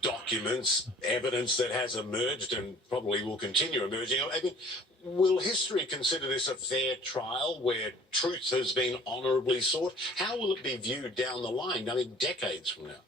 documents, evidence that has emerged and probably will continue emerging. I mean, will history consider this a fair trial where truth has been honourably sought? How will it be viewed down the line, I mean, decades from now?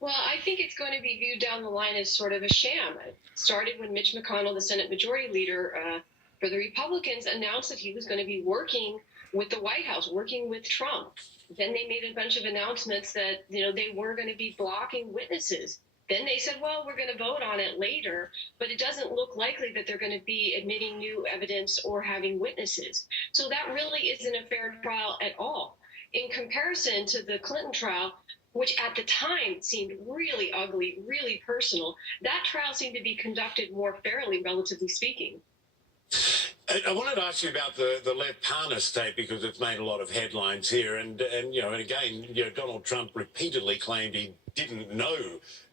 Well, I think it's going to be viewed down the line as sort of a sham. It started when Mitch McConnell, the Senate Majority Leader for the Republicans, announced that he was going to be working with the White House, working with Trump. Then they made a bunch of announcements that, they weren't going to be blocking witnesses. Then they said, well, we're going to vote on it later, but it doesn't look likely that they're going to be admitting new evidence or having witnesses. So that really isn't a fair trial at all. In comparison to the Clinton trial, which at the time seemed really ugly, really personal, that trial seemed to be conducted more fairly, relatively speaking. I wanted to ask you about the Lev Parnas tape because it's made a lot of headlines here. And again, Donald Trump repeatedly claimed he didn't know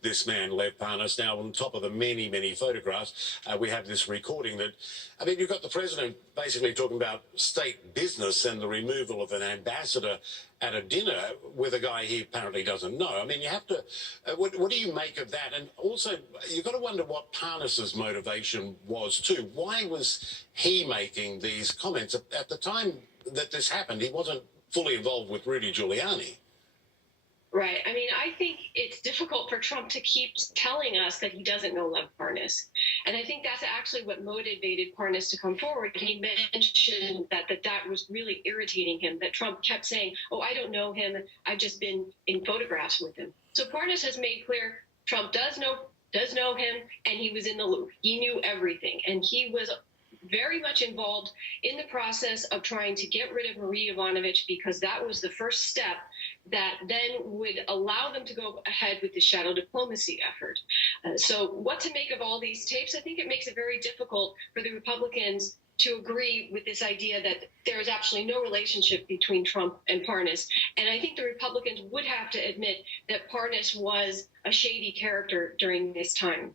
this man, Lev Parnas. Now, on top of the many, many photographs, we have this recording that, I mean, you've got the president basically talking about state business and the removal of an ambassador at a dinner with a guy he apparently doesn't know. I mean, you have to, what do you make of that? And also, you've got to wonder what Parnas's motivation was too. Why was he making these comments? At the time that this happened, he wasn't fully involved with Rudy Giuliani. Right. I mean, I think it's difficult for Trump to keep telling us that he doesn't know Lev Parnas. And I think that's actually what motivated Parnas to come forward. He mentioned that was really irritating him, that Trump kept saying, oh, I don't know him. I've just been in photographs with him. So Parnas has made clear Trump does know him, and he was in the loop. He knew everything. And he was very much involved in the process of trying to get rid of Marie Yovanovitch, because that was the first step that then would allow them to go ahead with the shadow diplomacy effort. So what to make of all these tapes? I think it makes it very difficult for the Republicans to agree with this idea that there is absolutely no relationship between Trump and Parnas. And I think the Republicans would have to admit that Parnas was a shady character during this time.